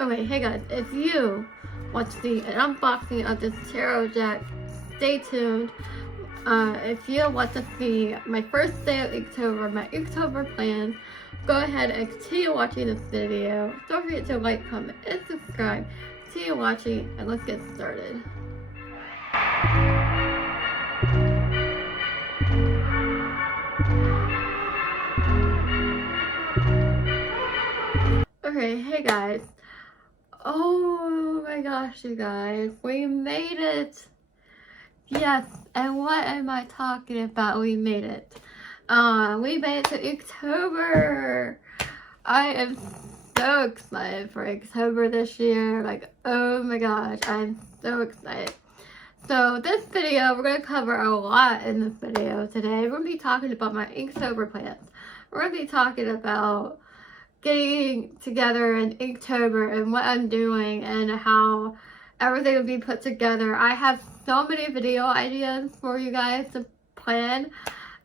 Okay, hey guys, if you want to see an unboxing of this tarot deck, stay tuned. If you want to see my first day of Inktober, my Inktober plans, go ahead and continue watching this video. Don't forget to like, comment, and subscribe. Continue watching, and let's get started. Okay, hey guys. Oh my gosh, you guys, we made it. Yes, and what am I talking about? We made it. We made it to Inktober. I am so excited for Inktober this year. Like, oh my gosh, I'm so excited. So this video, we're going to cover a lot in this video today. We're going to be talking about my Inktober plans. We're going to be talking about getting together in Inktober and what I'm doing and how everything will be put together. I have so many video ideas for you guys to plan,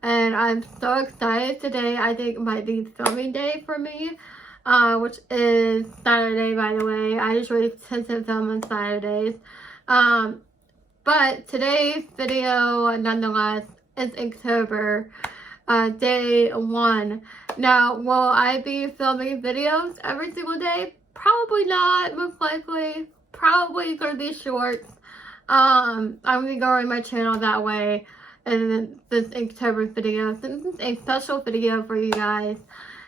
and I'm so excited. Today I think might be filming day for me, which is Saturday, by the way. I usually tend to film on Saturdays, but today's video nonetheless is Inktober, day 1. Now, will I be filming videos every single day? Probably not, most likely. Probably gonna be shorts. I'm gonna be growing my channel that way in this Inktober video. So this is a special video for you guys.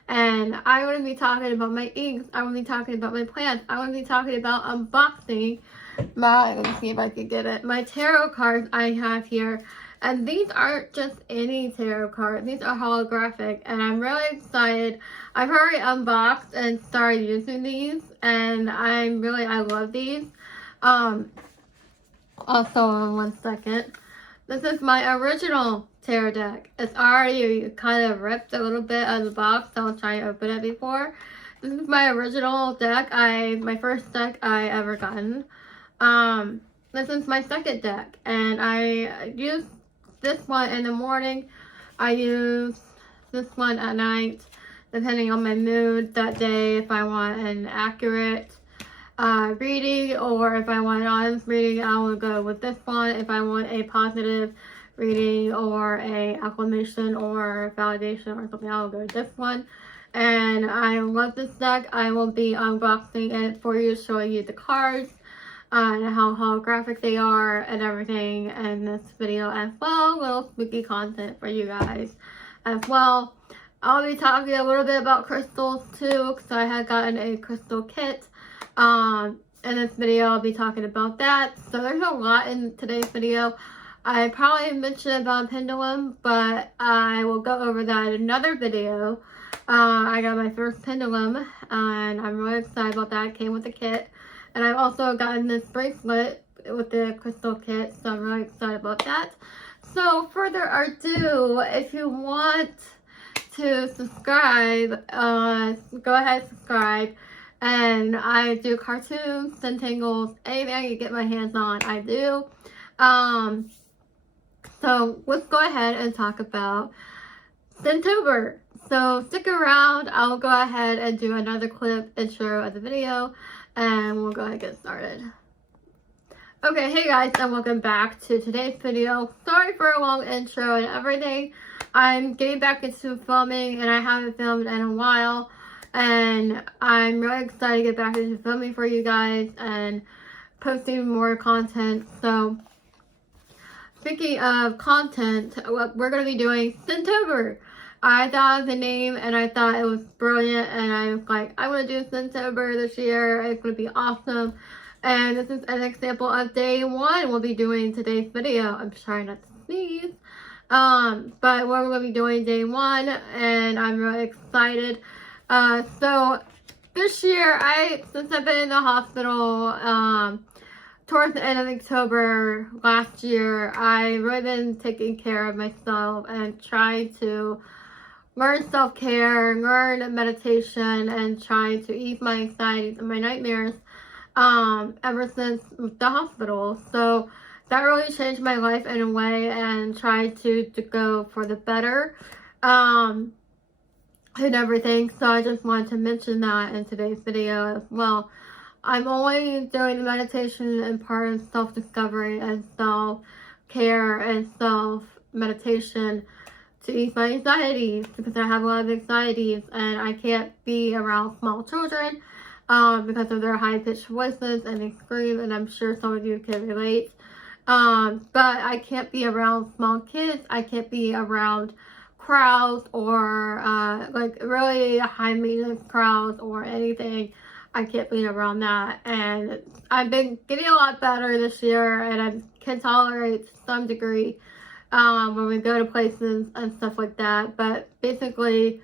And I'm gonna be talking about my inks. I'm gonna be talking about my plans. I'm gonna be talking about unboxing let me see if I can get it. My tarot cards I have here. And these aren't just any tarot cards. These are holographic, and I'm really excited. I've already unboxed and started using these, and I love these. Also, one second. This is my original tarot deck. It's already kind of ripped a little bit out of the box, so I'll try to open it before. This is my original deck. My first deck I ever gotten. This is my second deck, and I used this one in the morning. I use this one at night, depending on my mood that day, if I want an accurate reading, or if I want an honest reading, I will go with this one. If I want a positive reading or a acclamation or validation or something, I'll go with this one. And I love this deck. I will be unboxing it for you, showing you the cards and how holographic they are and everything in this video as well. Little spooky content for you guys as well. I'll be talking a little bit about crystals too, because I had gotten a crystal kit. In this video I'll be talking about that. So there's a lot in today's video. I probably mentioned about pendulum, but I will go over that in another video. I got my first pendulum, and I'm really excited about that. It came with the kit. And I've also gotten this bracelet with the crystal kit, so I'm really excited about that. So, further ado, if you want to subscribe, go ahead and subscribe. And I do cartoons, centangles, anything I can get my hands on, I do. So, let's go ahead and talk about Inktober. So, stick around. I'll go ahead and do another clip intro of the video, and we'll go ahead and get started. Okay, hey guys, and welcome back to today's video. Sorry for a long intro and everything. I'm getting back into filming, and I haven't filmed in a while, and I'm really excited to get back into filming for you guys and posting more content. So, speaking of content, what we're going to be doing Inktober. I thought of the name, and I thought it was brilliant, and I was like, I want to do Inktober this year. It's going to be awesome. And this is an example of day 1 we'll be doing today's video. I'm trying not to sneeze. But we're going to be doing day 1, and I'm really excited. So this year, since I've been in the hospital, towards the end of October last year, I've really been taking care of myself and trying to learn self-care, learn meditation, and trying to ease my anxieties and my nightmares ever since the hospital. So that really changed my life in a way, and tried to go for the better and everything. So I just wanted to mention that in today's video as well. I'm only doing the meditation and part of self-discovery and self-care and self-meditation to ease my anxieties, because I have a lot of anxieties and I can't be around small children because of their high-pitched voices and they scream, and I'm sure some of you can relate. But I can't be around small kids. I can't be around crowds or like really high maintenance crowds or anything. I can't be around that. And I've been getting a lot better this year, and I can tolerate to some degree when we go to places and stuff like that. But basically,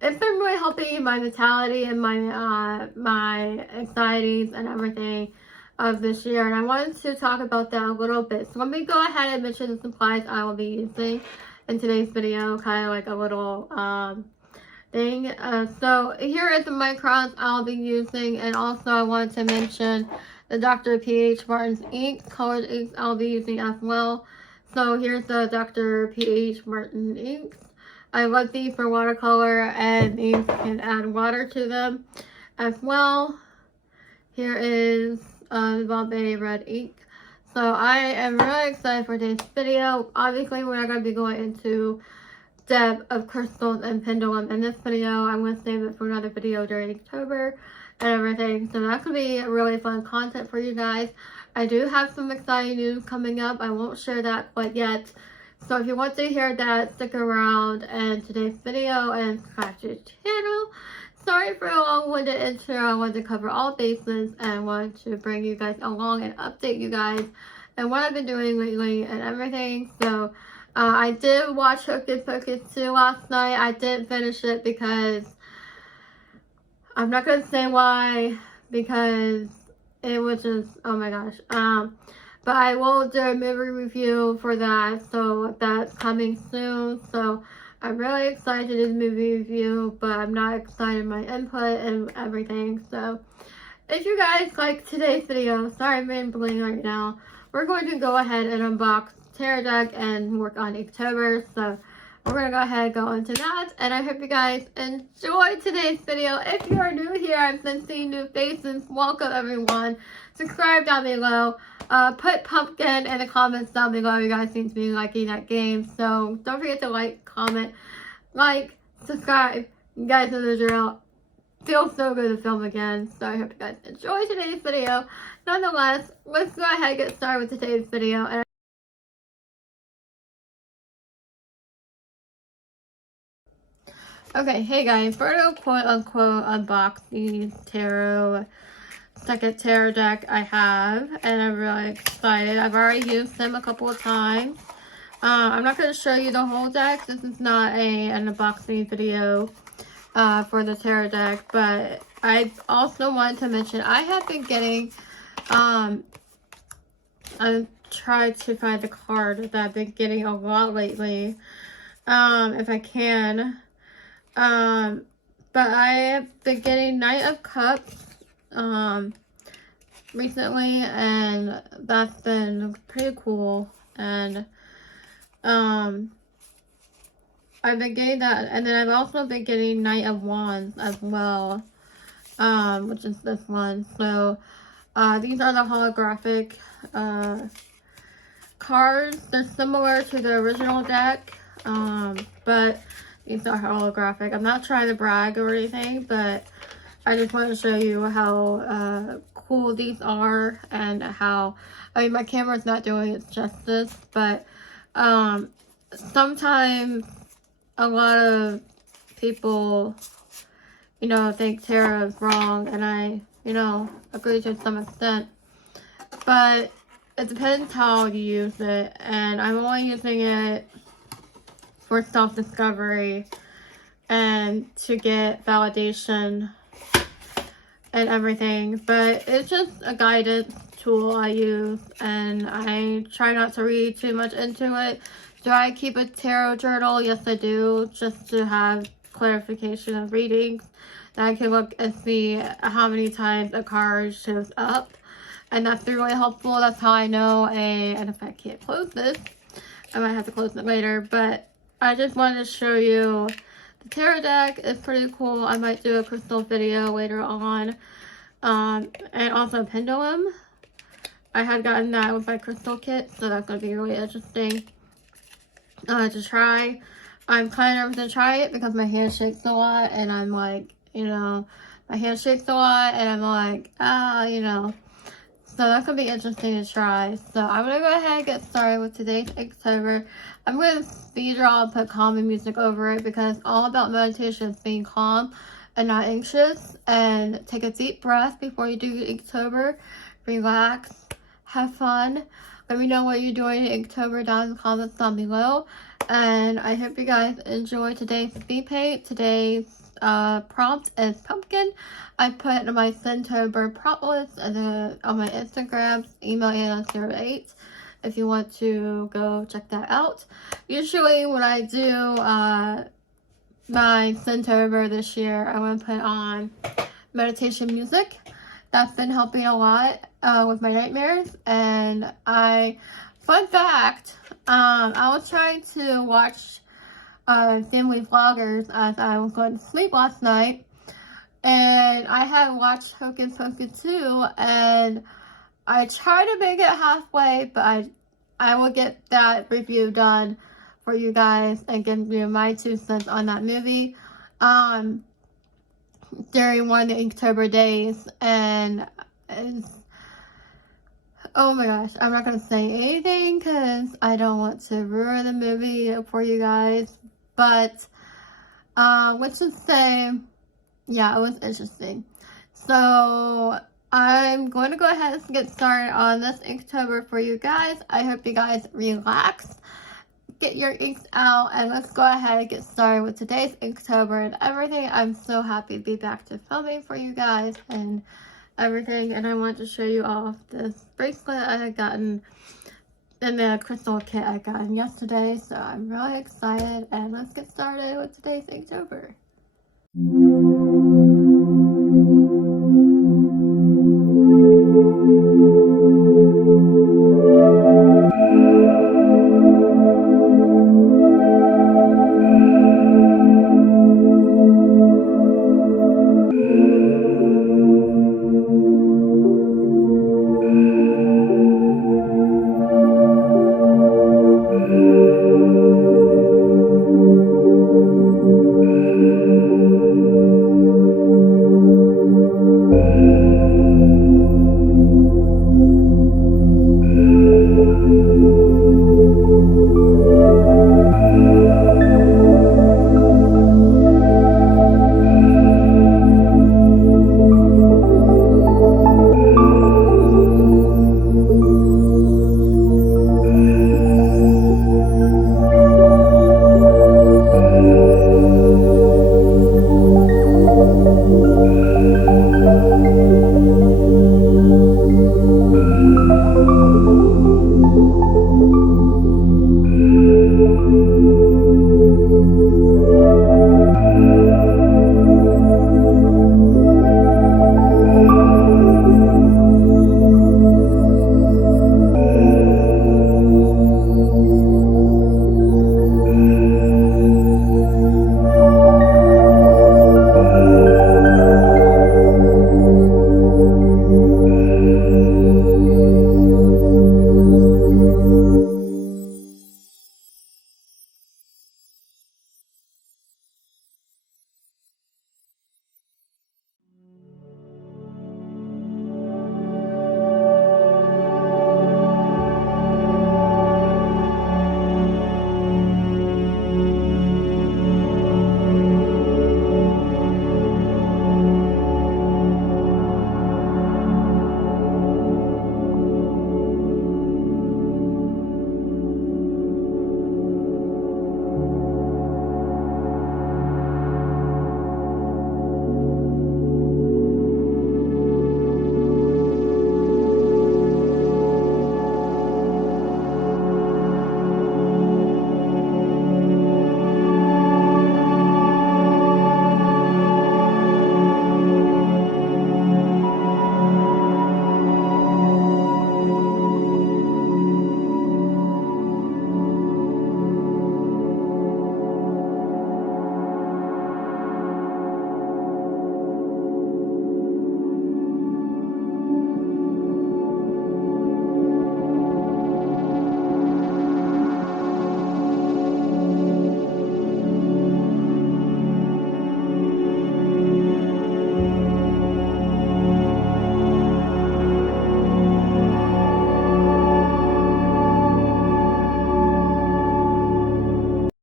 it's been really helping my mentality and my anxieties and everything of this year, and I wanted to talk about that a little bit. So let me go ahead and mention the supplies I will be using in today's video, kind of like a little thing. So here is the microns I'll be using, and also I wanted to mention the Dr. P.H. Martin's ink, colored inks I'll be using as well. So here's the Dr. P.H. Martin inks. I love these for watercolor, and these can add water to them as well. Here is Bombay red ink. So I am really excited for today's video. Obviously, we're not going to be going into depth of crystals and pendulum in this video. I'm going to save it for another video during Inktober and everything. So that's going to be really fun content for you guys. I do have some exciting news coming up. I won't share that quite yet. So if you want to hear that, stick around in today's video and subscribe to the channel. Sorry for a long-winded intro. I wanted to cover all bases and wanted to bring you guys along and update you guys and what I've been doing lately and everything. So I did watch Hocus Pocus 2 last night. I didn't finish it because I'm not going to say why, because it was just, oh my gosh. But I will do a movie review for that, so that's coming soon. So I'm really excited to do the movie review, but I'm not excited in my input and everything. So if you guys like today's video, sorry I'm rambling right now, we're going to go ahead and unbox tarot deck and work on Inktober. So we're going to go ahead and go into that, and I hope you guys enjoy today's video. If you are new here, I've been seeing new faces. Welcome everyone. Subscribe down below. Put pumpkin in the comments down below. You guys seem to be liking that game, so don't forget to like, comment, subscribe. You guys know the drill. Feels so good to film again, so I hope you guys enjoy today's video. Nonetheless, let's go ahead and get started with today's video. And okay, hey guys, we're gonna quote unquote unbox these second tarot deck I have, and I'm really excited. I've already used them a couple of times. I'm not going to show you the whole deck. This is not an unboxing video for the tarot deck, but I also wanted to mention I have been getting, I tried to find the card that I've been getting a lot lately, if I can, but I have been getting Knight of Cups recently, and that's been pretty cool. And I've been getting that, and then I've also been getting Knight of Wands as well, which is this one. So these are the holographic cards. They're similar to the original deck, but these are holographic. I'm not trying to brag or anything, but I just want to show you how cool these are, and how, I mean, my camera's not doing it justice, but sometimes a lot of people, you know, think tarot is wrong, and I, you know, agree to some extent, but it depends how you use it, and I'm only using it for self-discovery and to get validation and everything, but it's just a guidance tool I use, and I try not to read too much into it. Do I keep a tarot journal? Yes, I do, just to have clarification of readings. Then I can look and see how many times a card shows up, and that's really helpful. That's how I know and if I can't close this, I might have to close it later, but I just wanted to show you the tarot deck. It's pretty cool. I might do a crystal video later on. and also a pendulum. I had gotten that with my crystal kit, so that's going to be really interesting to try. I'm kind of nervous to try it because my hand shakes a lot, and I'm like, you know, my hand shakes a lot, and I'm like, you know. So that's going to be interesting to try. So I'm going to go ahead and get started with today's Inktober. I'm going to speed draw and put calming music over it because all about meditation is being calm and not anxious. And take a deep breath before you do Inktober. Relax. Have fun. Let me know what you're doing in Inktober down in the comments down below. And I hope you guys enjoy today's speed paint. Today's prompt is pumpkin. I put in my Inktober prompt list and on my Instagram, email Anna08 if you want to go check that out. Usually when I do my Inktober this year, I want to put on meditation music. That's been helping a lot with my nightmares. And fun fact, I was trying to watch family vloggers as I was going to sleep last night, and I had watched Hocus Pocus 2, and I tried to make it halfway, but I will get that review done for you guys and give you my 2 cents on that movie during one of the Inktober days. And oh my gosh, I'm not going to say anything because I don't want to ruin the movie for you guys. But, let's just say, yeah, it was interesting. So, I'm going to go ahead and get started on this Inktober for you guys. I hope you guys relax, get your inks out, and let's go ahead and get started with today's Inktober and everything. I'm so happy to be back to filming for you guys and everything. And I want to show you off this bracelet I had gotten and the crystal kit I got yesterday, so I'm really excited, and let's get started with today's Inktober.